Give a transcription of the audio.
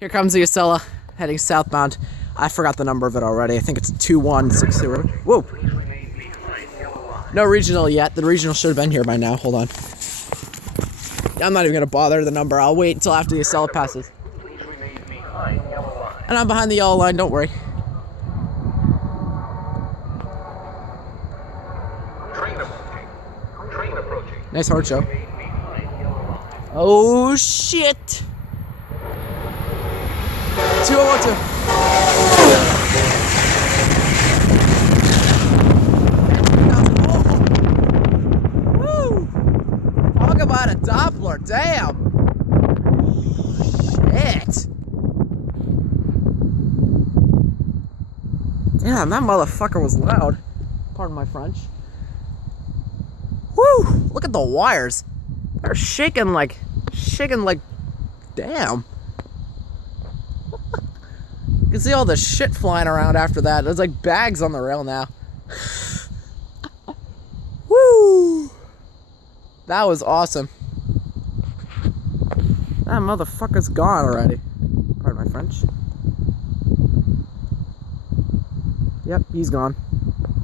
Here comes the Acela, heading southbound. I forgot the number of it already. I think it's 2160. Whoa! No regional yet. The regional should have been here by now. Hold on. I'm not even gonna bother the number. I'll wait until after the Acela passes. And I'm behind the yellow line. Don't worry. Train approaching. Nice hard show. Oh shit! 2012. Woo! Talk about a Doppler. Damn! Shit! Damn, that motherfucker was loud. Pardon my French. Woo! Look at the wires. They're shaking like, damn. You can see all the shit flying around after that. There's like bags on the rail now. Woo! That was awesome. That motherfucker's gone already. Pardon my French. Yep, he's gone.